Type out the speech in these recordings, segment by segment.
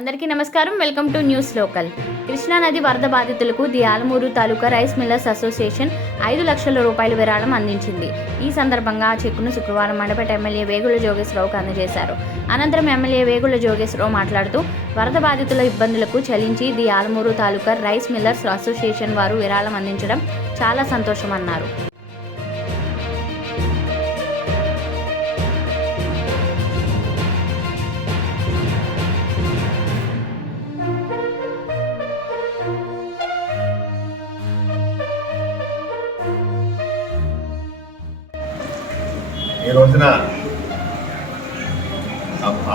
అందరికీ నమస్కారం. Welcome to news local. Krishna నది వరద బాధితులకు the Alamuru taluka rice millers association 5 లక్షల రూపాయల విరాళం అందించింది. ఈ సందర్భంగా ఆ చెక్కును శుక్రవారం మండపేట ఎమ్మెల్యే వేగుల జోగేశ్వరరావుకు అందజేశారు. అనంతరం ఎమ్మెల్యే వేగుల జోగేశ్వరరావు మాట్లాడుతూ వరద బాధితుల ఇబ్బందులకు చలించి the Alamuru taluka rice millers association వారు విరాళం అందించడం చాలా సంతోషమన్నారు. ఈ రోజున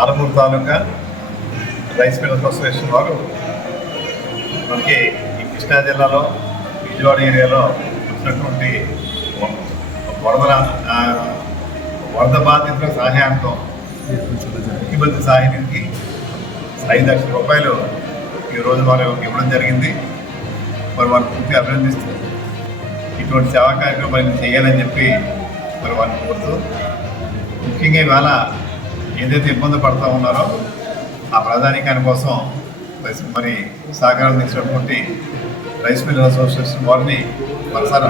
Alamuru taluka rice millers association వారు మనకి ఈ కృష్ణా జిల్లాలో విజయవాడ ఏరియాలో వచ్చినటువంటి వరద బాధితుల సహాయంతో ముఖ్యమంత్రి సహాయానికి 5 లక్షల రూపాయలు ఈరోజు వారు ఇవ్వడం జరిగింది. మరి వారు పూర్తిగా అభినందిస్తూ ఇటువంటి సేవా కార్యక్రమాలు చేయాలని చెప్పి మరి వారిని కోరుతూ, ముఖ్యంగా ఇవాళ ఏదైతే ఇబ్బంది పడుతూ ఉన్నారో ఆ ప్రధానికాని కోసం మరి సహకారం తెచ్చినటువంటి రైస్ మిల్లర్ అసోసియేషన్ వారిని మనసారా